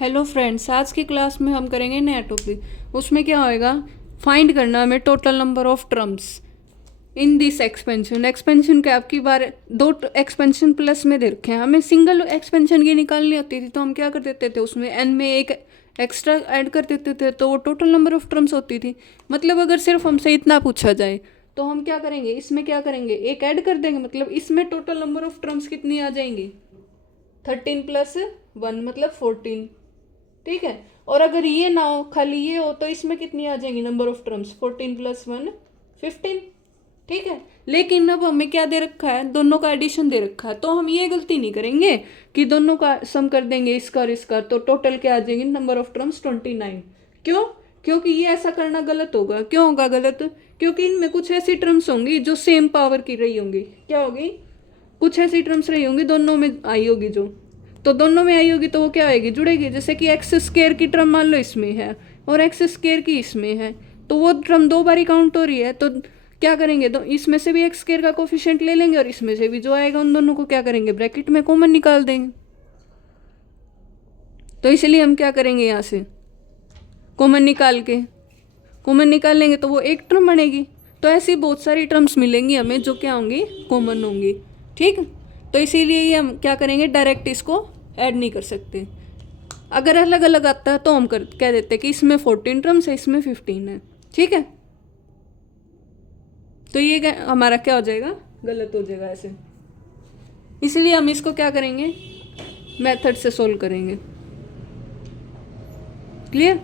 Hello friends, आज की class में हम करेंगे नया टॉपिक। उसमें क्या होएगा, फाइंड करना हमें total number of terms in this expansion. Expansion के आपकी बार दो एक्सपेंशन प्लस में दे रखे हैं, हमें सिंगल एक्सपेंशन की निकालनी होती थी तो हम क्या कर देते थे, उसमें एन में एक एक्स्ट्रा ऐड कर देते थे तो वो टोटल नंबर ऑफ टर्म्स होती थी। मतलब अगर सिर्फ हमसे इतना पूछा जाए तो हम क्या करेंगे, इसमें क्या करेंगे, एक ऐड कर देंगे। मतलब इसमें टोटल नंबर ऑफ टर्म्स कितनी आ जाएंगी, 13+1 मतलब 14। ठीक है। और अगर ये ना हो, खाली ये हो, तो इसमें कितनी आ जाएंगी नंबर ऑफ टर्म्स, 14+1 15। ठीक है। लेकिन अब हमें क्या दे रखा है, दोनों का एडिशन दे रखा है, तो हम ये गलती नहीं करेंगे कि दोनों का सम कर देंगे इसका और इसका, तो टोटल क्या आ जाएंगे नंबर ऑफ टर्म्स 29। क्यों? क्योंकि ये ऐसा करना गलत होगा। क्यों होगा गलत? क्योंकि इनमें कुछ ऐसी टर्म्स होंगी जो सेम पावर की रही होंगी। क्या होगी? कुछ ऐसी टर्म्स रही होंगी दोनों में आई होगी, जो तो दोनों में आई होगी तो वो क्या आएगी, जुड़ेगी। जैसे कि एक्स स्क्वायर की टर्म मान लो इसमें है और एक्स स्क्वायर की इसमें है, तो वो टर्म दो बारी काउंट हो रही है, तो क्या करेंगे, तो इसमें से भी एक्स स्क्वायर का कोफिशिएंट ले लेंगे और इसमें से भी जो आएगा उन दोनों को क्या करेंगे, ब्रैकेट में कॉमन निकाल देंगे। तो इसलिए हम क्या करेंगे, यहाँ से कॉमन निकाल लेंगे तो वो एक टर्म बनेगी। तो ऐसी बहुत सारी टर्म्स मिलेंगी हमें जो क्या होंगी, कॉमन होंगी। ठीक। तो इसीलिए ये हम क्या करेंगे, डायरेक्ट इसको ऐड नहीं कर सकते। अगर अलग अलग आता है तो हम कह देते कि इसमें 14 टर्म्स है, इसमें 15 है। ठीक है। तो ये हमारा क्या हो जाएगा, गलत हो जाएगा ऐसे। इसलिए हम इसको क्या करेंगे, मेथड से सोल्व करेंगे। क्लियर?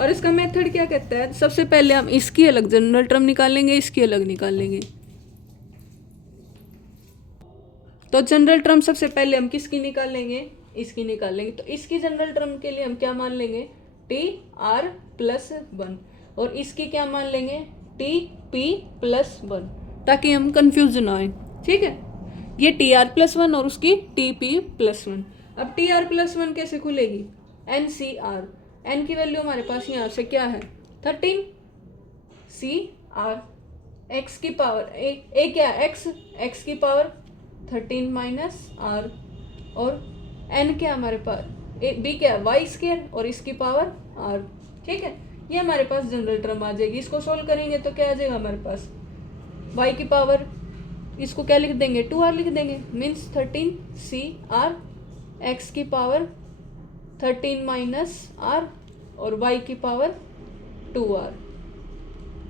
और इसका मेथड क्या कहता है, सबसे पहले हम इसकी अलग जनरल टर्म निकालेंगे, इसकी अलग निकालेंगे। तो जनरल टर्म सबसे पहले हम किसकी निकालेंगे, इसकी निकालेंगे। तो इसकी जनरल टर्म के लिए हम क्या मान लेंगे, TR+1, और इसकी क्या मान लेंगे, TP+1, ताकि हम कंफ्यूज ना आए। ठीक है। ये TR+1 और उसकी TP+1। अब TR+1 कैसे खुलेगी, NCR। एन की वैल्यू हमारे पास यहाँ से क्या है, 13। CR एक्स की पावर ए क्या, एक्स की पावर 13 - R, और n क्या हमारे पास, बी क्या, वाई स्क्वायर, और इसकी पावर R। ठीक है। ये हमारे पास जनरल टर्म आ जाएगी। इसको सोल्व करेंगे तो क्या आ जाएगा हमारे पास, y की पावर, इसको क्या लिख देंगे, 2R लिख देंगे, मीन्स 13CR x की पावर 13 - R और y की पावर 2R।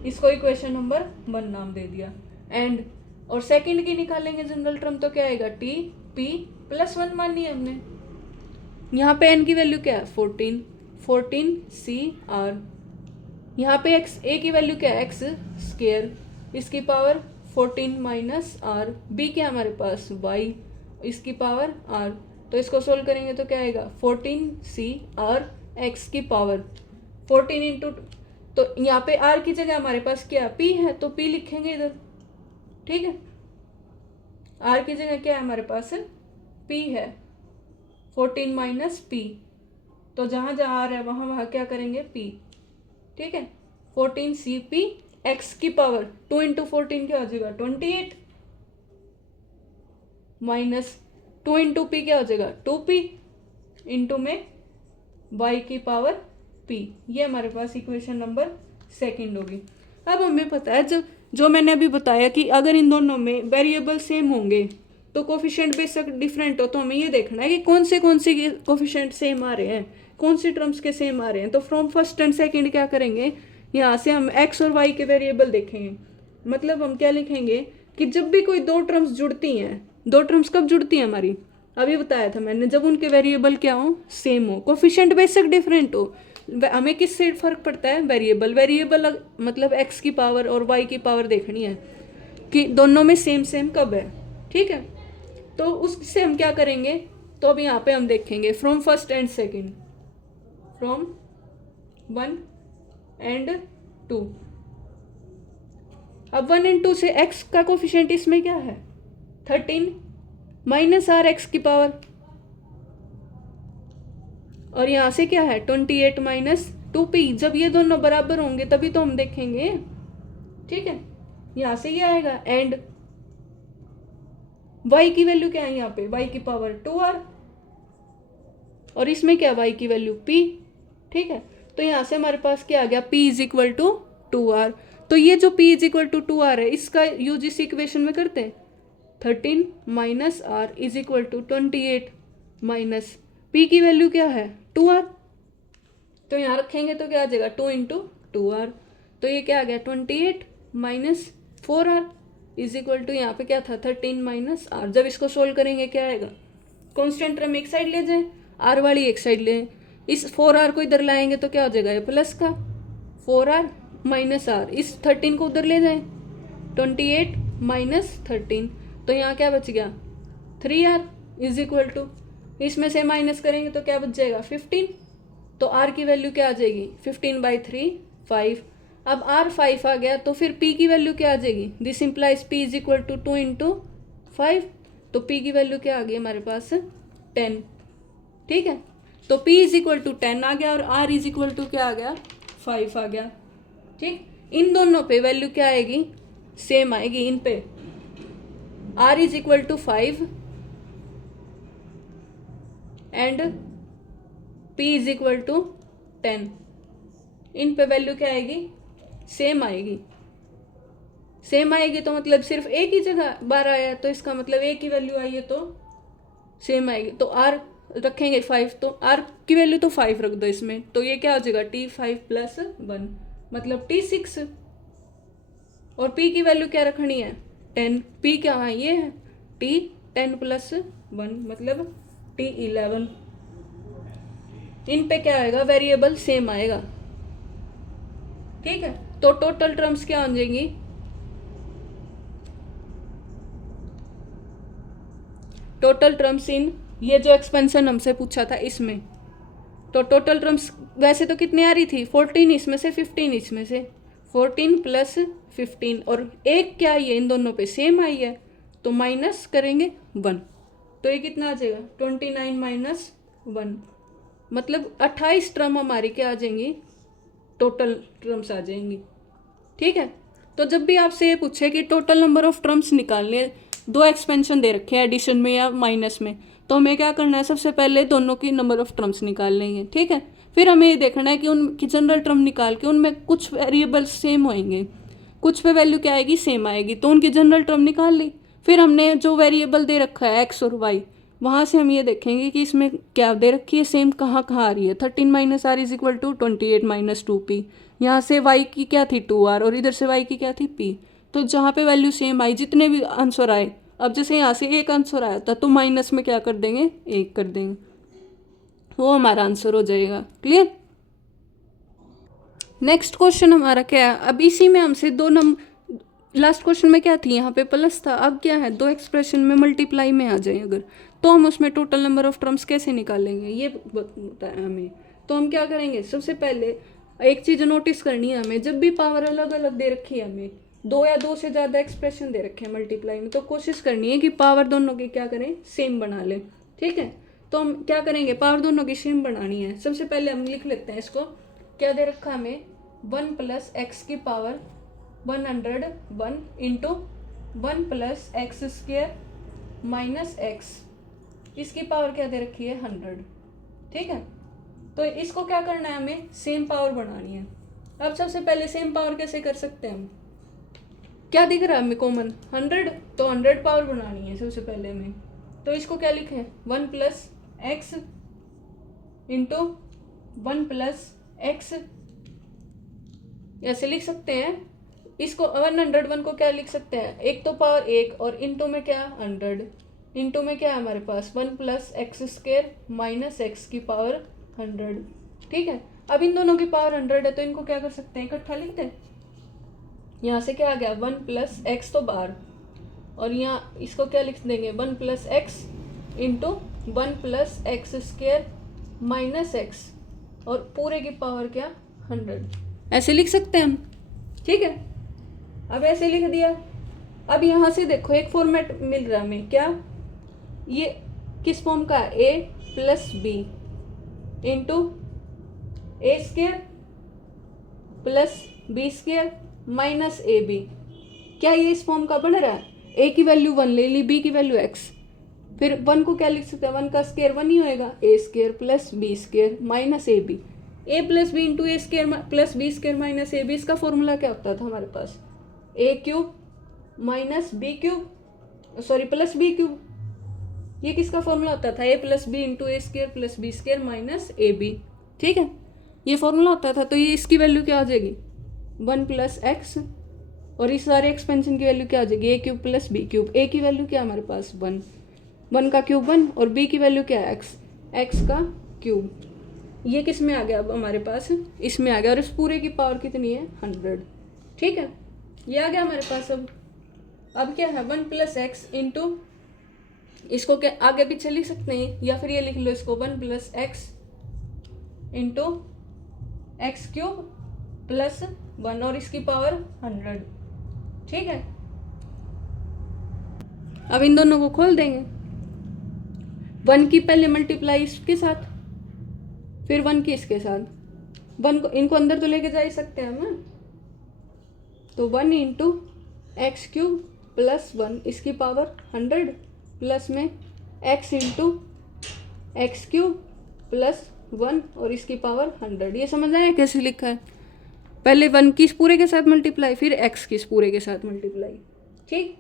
इसको इक्वेशन नंबर 1 नाम दे दिया। एंड और सेकंड की निकालेंगे जनरल टर्म तो क्या आएगा, TP+1 मानी है हमने। यहाँ पे n की वैल्यू क्या है, 14CR। यहाँ पे x a की वैल्यू क्या है, एक्स स्क्वायर, इसकी पावर 14 - R। b क्या हमारे पास, y, इसकी पावर R। तो इसको सोल्व करेंगे तो क्या आएगा, 14CR x की पावर 14 इंटू, तो यहाँ पे R की जगह हमारे पास क्या P है, तो P लिखेंगे इधर। ठीक है। R की जगह क्या है हमारे पास, P है, 14 - P, तो जहाँ जहाँ R है वहाँ वहाँ क्या करेंगे, P। ठीक है। 14CP x की पावर 2 इंटू 14 क्या हो जाएगा, 28, माइनस 2 इंटू पी क्या हो जाएगा, 2P, इंटू में y की पावर P। ये हमारे पास इक्वेशन नंबर सेकंड होगी। अब हमें पता है जो मैंने अभी बताया कि अगर इन दोनों में वेरिएबल सेम होंगे तो कोफिशिएंट बेशक डिफरेंट हो, तो हमें ये देखना है कि कौन से कोफिशिएंट सेम आ रहे हैं, कौन से टर्म्स के सेम आ रहे हैं। तो फ्रॉम फर्स्ट एंड सेकंड क्या करेंगे, यहाँ से हम x और y के वेरिएबल देखेंगे। मतलब हम क्या लिखेंगे कि जब भी कोई दो टर्म्स जुड़ती हैं, दो टर्म्स कब जुड़ती हैं हमारी, अभी बताया था मैंने, जब उनके वेरिएबल क्या हो, सेम हो, कोफिशिएंट बेशक डिफरेंट हो। हमें किस से फर्क पड़ता है, वेरिएबल मतलब x की पावर और y की पावर देखनी है कि दोनों में सेम सेम कब है। ठीक है। तो उससे हम क्या करेंगे, तो अब यहाँ पे हम देखेंगे from first and second, from 1 and 2। अब 1 एंड 2 से x का कोफिशिएंट इसमें क्या है, 13 - R x की पावर, और यहाँ से क्या है 28 - 2P। जब ये दोनों बराबर होंगे तभी तो हम देखेंगे। ठीक है। यहाँ से ये आएगा, एंड y की वैल्यू क्या है यहाँ पे, y की पावर 2R, और इसमें क्या y की वैल्यू p, ठीक है। तो यहाँ से हमारे पास क्या आ गया, p is equal to 2r। तो ये जो p is equal to 2r है इसका यूज इस इक्वेशन में करते हैं, 13 minus r is equal to 28 minus p की वैल्यू क्या है 2r, तो यहाँ रखेंगे तो क्या आ जाएगा 2 इंटू 2r। तो ये क्या आ गया 28 minus 4r is equal to यहाँ पे क्या था 13 माइनस r। जब इसको सोल्व करेंगे क्या आएगा, कॉन्स्टेंट टर्म एक साइड ले जाएं, r वाली एक साइड ले, इस 4r को इधर लाएंगे तो क्या हो जाएगा ये प्लस का 4r माइनस r, इस 13 को उधर ले जाएं 28 माइनस 13, तो यहाँ क्या बच गया 3r इज इक्वल टू, इसमें से माइनस करेंगे तो क्या बच जाएगा 15, तो r की वैल्यू क्या आ जाएगी 15/3 5। अब r 5 आ गया तो फिर p की वैल्यू क्या आ जाएगी, this implies p is equal to 2 into 5, तो p की वैल्यू क्या आ गई हमारे पास 10, ठीक है। तो p इज इक्वल टू 10 आ गया और r इज इक्वल टू क्या आ गया 5 आ गया, ठीक। इन दोनों पे वैल्यू क्या आएगी सेम आएगी, इन पे r is equal to 5 and p is equal to 10, इन पे वैल्यू क्या आएगी सेम आएगी, सेम आएगी तो मतलब सिर्फ एक ही जगह बार आया, तो इसका मतलब एक ही वैल्यू आई है तो सेम आएगी। तो r रखेंगे 5, तो r की वैल्यू तो 5 रख दो इसमें, तो ये क्या हो जाएगा t5 प्लस 1 मतलब t6, और p की वैल्यू क्या रखनी है 10, p क्या है ये है t10 प्लस 1 मतलब t11, इन पे क्या आएगा वेरिएबल सेम आएगा, ठीक है। तो टोटल टर्म्स क्या हो जाएंगी, टोटल टर्म्स इन ये जो एक्सपेंशन हमसे पूछा था इसमें, तो टोटल टर्म्स वैसे तो कितनी आ रही थी 14 इसमें से 15 इसमें से, 14 प्लस 15 और एक क्या आई है इन दोनों पे सेम आई है तो माइनस करेंगे 1, तो ये कितना आ जाएगा 29 माइनस 1 मतलब 28 टर्म हमारी क्या आ जाएंगी टोटल टर्म्स आ जाएंगी, ठीक है। तो जब भी आपसे ये पूछे कि टोटल नंबर ऑफ टर्म्स निकालने, दो एक्सपेंशन दे रखे हैं एडिशन में या माइनस में, तो हमें क्या करना है सबसे पहले दोनों की नंबर ऑफ टर्म्स निकाल लेंगे, ठीक है। फिर हमें ये देखना है कि उनकी जनरल टर्म निकाल के उनमें कुछ वेरिएबल्स सेम होंगे, कुछ पे वैल्यू क्या आएगी सेम आएगी, तो उनकी जनरल टर्म निकाल ली। फिर हमने जो वेरिएबल दे रखा है एक्स और वाई, वहाँ से हम ये देखेंगे कि इसमें क्या दे रखी है सेम कहाँ कहाँ आ रही है, 13 minus r is equal to 28 minus 2p, यहाँ से y की क्या थी 2r और इधर से y की क्या थी p, तो जहाँ पे वैल्यू सेम आई जितने भी आंसर आए, अब जैसे यहाँ से एक आंसर आया था तो माइनस में क्या कर देंगे एक कर देंगे, वो हमारा आंसर हो जाएगा, क्लियर। नेक्स्ट क्वेश्चन हमारा क्या है, अब इसी में हमसे दो लास्ट क्वेश्चन में क्या थी यहाँ पे प्लस था, अब क्या है दो एक्सप्रेशन में मल्टीप्लाई में आ जाए अगर, तो हम उसमें टोटल नंबर ऑफ टर्म्स कैसे निकालेंगे ये बताया हमें। तो हम क्या करेंगे सबसे पहले एक चीज़ नोटिस करनी है हमें, जब भी पावर अलग अलग दे रखी है हमें, दो या दो से ज़्यादा एक्सप्रेशन दे रखे हैं मल्टीप्लाई में, तो कोशिश करनी है कि पावर दोनों की क्या करें सेम बना लें, ठीक है। तो हम क्या करेंगे पावर दोनों की सेम बनानी है, सबसे पहले हम लिख लेते हैं इसको, क्या दे रखा हमें 1 प्लस एक्स की power 101 into 1 plus x square minus x, इसकी पावर क्या दे रखी है 100, ठीक है। तो इसको क्या करना है हमें सेम पावर बनानी है। अब सबसे पहले सेम पावर कैसे कर सकते हैं हम, क्या दिख रहा है हमें कॉमन 100, तो 100 पावर बनानी है सबसे पहले हमें, तो इसको क्या लिखें 1 plus x into 1 plus x, ऐसे लिख सकते हैं इसको। 101 को क्या लिख सकते हैं एक तो पावर एक और इंटू में क्या 100, इंटू में क्या है हमारे पास 1 plus x square minus x की पावर 100, ठीक है। अब इन दोनों की पावर 100 है तो इनको क्या कर सकते हैं इकट्ठा लिखते हैं, यहाँ से क्या आ गया 1 प्लस एक्स तो बाहर, और यहाँ इसको क्या लिख देंगे 1 plus x into 1 plus x square minus x और पूरे की पावर क्या 100, ऐसे लिख सकते हैं हम, ठीक है। अब ऐसे लिख दिया। अब यहाँ से देखो एक फॉर्मेट मिल रहा है हमें, क्या ये किस फॉर्म का है a plus B into A square plus B square minus ab, क्या ये इस फॉर्म का बन रहा है, a की वैल्यू 1 ले ली, b की वैल्यू x, फिर 1 को क्या लिख सकते हैं, 1 का स्क्वायर 1 ही होएगा, A square plus B square minus A B, A plus B into A square plus B square minus A B. इसका फॉर्मूला क्या होता था हमारे पास, A cube minus B cube, sorry plus B cube. ये किसका फॉर्मूला होता था, A plus B into A square plus B square minus A B. ठीक है, ये फॉर्मूला होता था। तो ये इसकी वैल्यू क्या आ जाएगी, 1 प्लस एक्स, और इस सारे एक्सपेंशन की वैल्यू क्या आ जाएगी, ए क्यूब प्लस बी क्यूब। ए की वैल्यू क्या है हमारे पास 1, 1 का क्यूब 1, और बी की वैल्यू क्या है एक्स, एक्स का क्यूब। ये किस में आ गया अब हमारे पास, इसमें आ गया, और इस पूरे की पावर कितनी है 100। ठीक है, ये आ गया हमारे पास। अब क्या है 1 प्लस एक्स इंटू, इसको क्या आगे पीछे लिख सकते हैं, या फिर ये लिख लो इसको 1 plus x into X cube plus 1 और इसकी पावर 100। ठीक है, अब इन दोनों को खोल देंगे, 1 की पहले मल्टीप्लाई इसके साथ, फिर 1 की इसके साथ, 1 को इनको अंदर तो लेके जा ही सकते हैं हम। तो 1 इंटू एक्स क्यूब प्लस 1 इसकी पावर 100 प्लस में x into X cube plus 1 और इसकी पावर 100। ये समझ आया कैसे लिखा है, पहले 1 की इस पूरे के साथ मल्टीप्लाई, फिर x की इस पूरे के साथ मल्टीप्लाई। ठीक,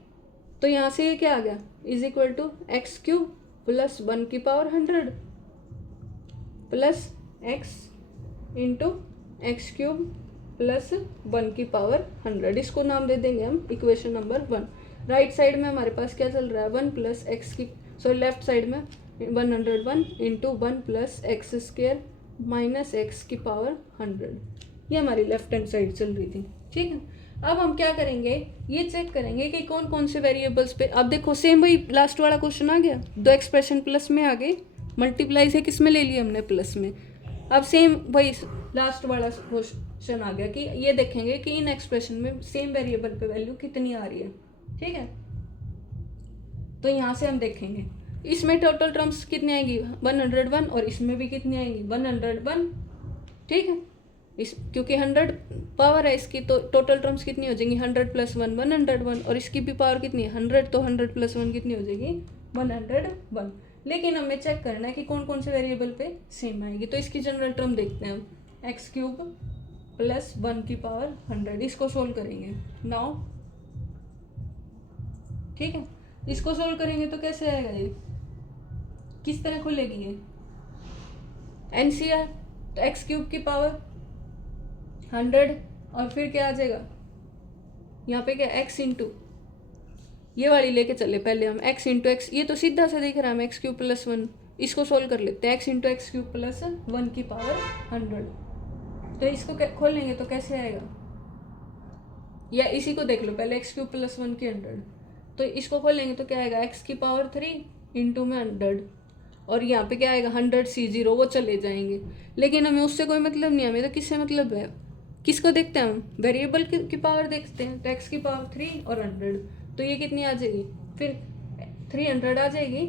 तो यहाँ से ये क्या आ गया, is equal to X cube plus 1 की power 100 plus x into X cube plus 1 की पावर 100। इसको नाम दे देंगे हम इक्वेशन नंबर 1। राइट साइड में हमारे पास क्या चल रहा है, 1 प्लस एक्स की, सॉरी लेफ्ट साइड में 101 into 1 plus x square minus x की पावर 100। ये हमारी लेफ्ट हैंड साइड चल रही थी। ठीक है, अब हम क्या करेंगे, ये चेक करेंगे कि कौन कौन से वेरिएबल्स पे, अब देखो सेम वही लास्ट वाला क्वेश्चन आ गया, दो एक्सप्रेशन प्लस में आ गई, मल्टीप्लाई से किस में ले लिया हमने, प्लस में। अब सेम वही लास्ट वाला क्वेश्चन आ गया कि ये देखेंगे कि इन एक्सप्रेशन में सेम वेरिएबल पे वैल्यू कितनी आ रही है। ठीक है, तो यहाँ से हम देखेंगे इसमें टोटल टर्म्स कितनी आएंगी 101, और इसमें भी कितनी आएंगी 101। ठीक है, इस क्योंकि 100 पावर है इसकी, तो टोटल टर्म्स कितनी हो जाएंगी 100 प्लस 1 101, और इसकी भी पावर कितनी है 100, तो 100 प्लस 1 कितनी हो जाएगी 101। लेकिन हमें चेक करना है कि कौन कौन से वेरिएबल पे सेम आएगी। तो इसकी जनरल टर्म देखते हैं हम, एक्स क्यूब प्लस 1 की पावर 100, इसको सोल्व करेंगे नाउ। ठीक है, इसको सोल्व करेंगे तो कैसे आएगा, ये किस तरह खुलेगी ये एनसीआर, तो एक्स क्यूब की पावर 100, और फिर क्या आ जाएगा यहाँ पे क्या एक्स इंटू, ये वाली लेके चले पहले हम, एक्स इंटू एक्स, ये तो सीधा सा दिख रहा है, हम एक्स क्यूब प्लस 1, इसको सोल्व कर लेते हैं, x into X cube plus 1 की पावर 100। तो इसको खोलेंगे तो कैसे आएगा, या इसी को देख लो पहले, एक्स क्यूब प्लस 1 की 100, तो इसको खोलेंगे तो क्या आएगा एक्स की पावर 3 इंटू में 100, और यहाँ पे क्या आएगा 100 C0, वो चले जाएंगे। लेकिन हमें उससे कोई मतलब नहीं, हमें तो किससे मतलब है, किसको देखते हैं हम, वेरिएबल की पावर देखते हैं। तो एक्स की पावर 3 और 100, तो ये कितनी आ जाएगी, फिर 300 आ जाएगी।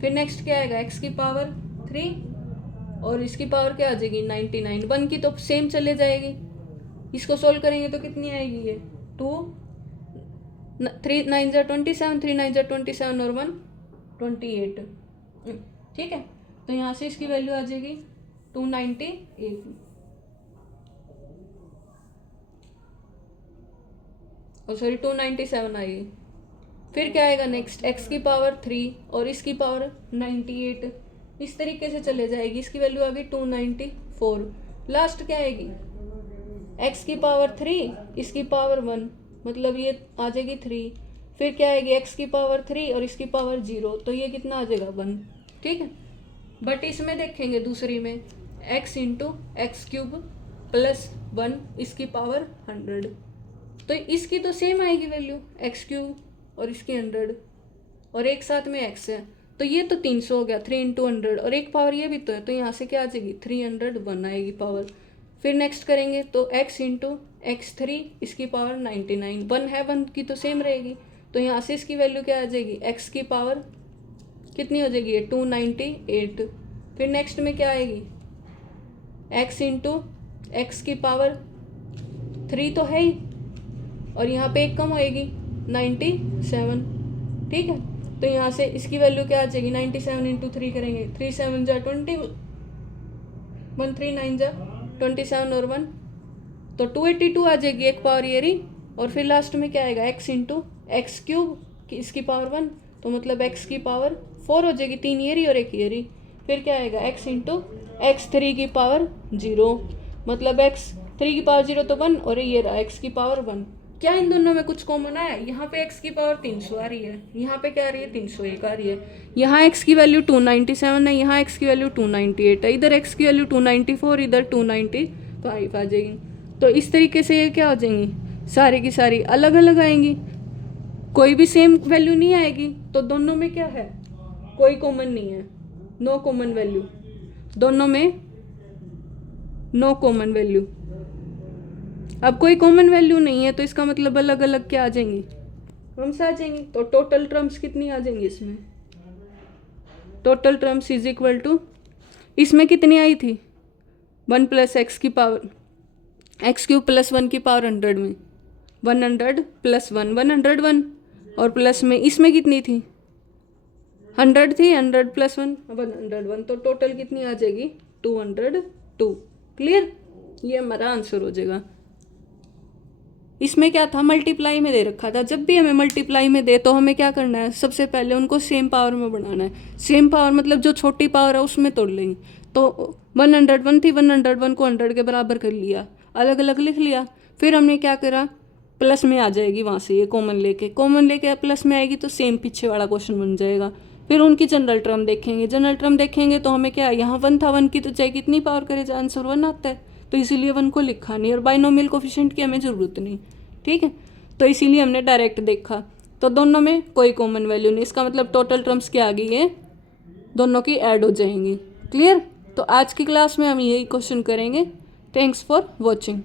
फिर नेक्स्ट क्या आएगा, एक्स की पावर 3 और इसकी पावर क्या आ जाएगी 99, 1 की तो सेम चले जाएगी। इसको सोल्व करेंगे तो कितनी आएगी ये 2, 3 9 27, 3 9 27 और 1 28। ठीक है, तो यहाँ से इसकी वैल्यू आ जाएगी 298, और सॉरी 297 आएगी। फिर क्या आएगा नेक्स्ट, एक्स की पावर 3 और इसकी पावर 98, इस तरीके से चले जाएगी। इसकी वैल्यू आ गई 294। लास्ट क्या आएगी, एक्स की पावर 3 इसकी पावर 1, मतलब ये आ जाएगी 3। फिर क्या आएगी, एक्स की पावर 3 और इसकी पावर 0, तो ये कितना आ जाएगा 1। ठीक है, बट इसमें देखेंगे दूसरी में, x into X cube plus 1 इसकी पावर 100, तो इसकी तो सेम आएगी वैल्यू, एक्स क्यूब और इसकी 100, और एक साथ में एक्स है, तो ये तो 300 हो गया, 3 इंटू 100, और एक पावर ये भी तो है, तो यहाँ से क्या आ जाएगी 301 आएगी पावर। फिर नेक्स्ट करेंगे तो x इंटू एक्स 3 इसकी पावर 99, 1 है, 1 की तो सेम रहेगी, तो यहाँ से इसकी वैल्यू क्या आ जाएगी, x की पावर कितनी हो जाएगी 298। फिर नेक्स्ट में क्या आएगी, x इंटू एक्स की पावर 3 तो है ही, और यहाँ पे एक कम होएगी 97। ठीक है, तो यहाँ से इसकी वैल्यू क्या आ जाएगी, 97 इंटू 3 करेंगे, 3 7 जा 20, 1 3 9 जा 27 और 1 तो 282 आ जाएगी एक पावर ईयरी। और फिर लास्ट में क्या आएगा, x इंटू एक्स क्यूब कि इसकी पावर 1, तो मतलब x की पावर 4 हो जाएगी, 3 ईयरी और 1 ईयरी। फिर क्या आएगा, x इंटू एक्स 3 की पावर 0, मतलब x 3 की पावर 0 तो 1 और ये रहा x की पावर 1। क्या इन दोनों में कुछ कॉमन है, यहाँ पे x की पावर 300 आ रही है, यहाँ पे क्या आ रही है 301 आ रही है। यहाँ x की वैल्यू 297 है, यहाँ x की वैल्यू 298 है, इधर x की वैल्यू 294, इधर 295 आ जाएगी। तो इस तरीके से ये क्या हो जाएंगी, सारी की सारी अलग अलग आएंगी, कोई भी सेम वैल्यू नहीं आएगी। तो दोनों में क्या है, कोई कॉमन नहीं है, नो कॉमन वैल्यू, दोनों में नो कॉमन वैल्यू। अब कोई कॉमन वैल्यू नहीं है तो इसका मतलब अलग अलग क्या आ जाएंगी, टर्म्स आ जाएंगी। तो टोटल टर्म्स कितनी आ जाएंगी इसमें, total terms is equal to, इसमें कितनी आई थी 1 प्लस एक्स की पावर एक्स क्यूब प्लस 1 की पावर 100 में 100 प्लस 1 101, और प्लस में इसमें कितनी थी 100 थी, 100 प्लस 1 101, तो टोटल कितनी आ जाएगी 202। क्लियर, ये हमारा आंसर हो जाएगा। इसमें क्या था, मल्टीप्लाई में दे रखा था, जब भी हमें मल्टीप्लाई में दे तो हमें क्या करना है, सबसे पहले उनको सेम पावर में बनाना है। सेम पावर मतलब जो छोटी पावर है उसमें तोड़ लेंगे। तो 101 थी, 101 को 100 के बराबर कर लिया, अलग अलग लिख लिया। फिर हमने क्या करा, प्लस में आ जाएगी वहाँ से, ये कॉमन लेके प्लस में आएगी तो सेम पीछे वाला क्वेश्चन बन जाएगा। फिर उनकी जनरल टर्म देखेंगे, जनरल टर्म देखेंगे तो हमें क्या, यहाँ 1 था, 1 की तो चाहे कितनी पावर करे जाए आंसर 1 आता है, तो इसीलिए 1 को लिखा नहीं, और बाइनोमियल कोफिशिएंट की हमें ज़रूरत नहीं। ठीक है, तो इसीलिए हमने डायरेक्ट देखा, तो दोनों में कोई कॉमन वैल्यू नहीं, इसका मतलब टोटल टर्म्स क्या आ गई है, दोनों की ऐड हो जाएंगी। क्लियर, तो आज की क्लास में हम यही क्वेश्चन करेंगे। Thanks for watching.